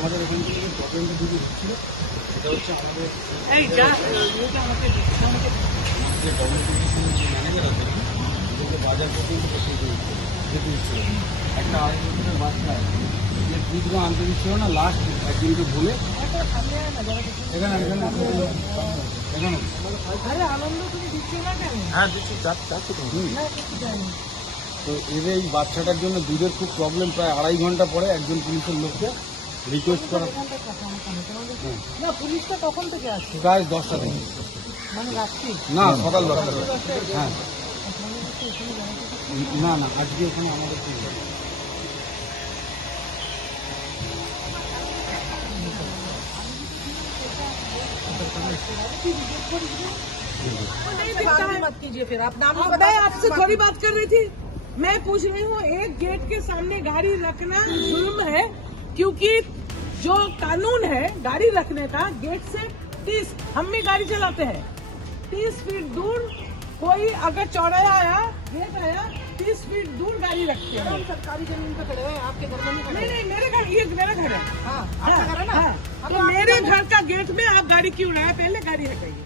আমাদের এখান থেকে প্রবলেমটা যদি হচ্ছিল সেটা হচ্ছে আমাদের যে গভর্নমেন্ট যে ম্যানেজার আছে ওদেরকে বাজার পর্যন্ত যেতে দিচ্ছিল। একটা আড়াই বছরের বাচ্চা যে দুধগুলো আনতে দিচ্ছিল না, লাস্ট একদিনকে বলে এখানে এখানে এখানে হ্যাঁ দিচ্ছি চাচ্ছি তো এদের এই বাচ্চাটার জন্য দুধের খুব প্রবলেম। প্রায় আড়াই ঘন্টা পরে একজন পুলিশের লোককে রিকোয়েস্ট করা। না পুলিশটা কখন থেকে আসছে? প্রায় 10টা থেকে। মানে রাত্রি না সকাল 10টা থেকে। হ্যাঁ না না আজকে ওখানে আমাদের मत कीजिए फिर आप नाम। मैं आपसे थोड़ी बात कर रही थी, मैं पूछ रही हूँ एक गेट के सामने गाड़ी रखना जुल्म है, क्योंकि जो कानून है गाड़ी रखने का गेट से 30, हम भी गाड़ी चलाते हैं 30 फीट दूर, कोई अगर चौराहा आया गेट आया 30 फीट दूर गाड़ी रखते हैं। हम सरकारी जमीन पे खड़े हैं, आपके घर में नहीं खड़े? नहीं मेरे घर, ये मेरा घर है। हाँ, आपका घर है ना? हाँ। तो मेरे घर का गेट में आप गाड़ी क्यों लाया? पहले गाड़ी हटाइए।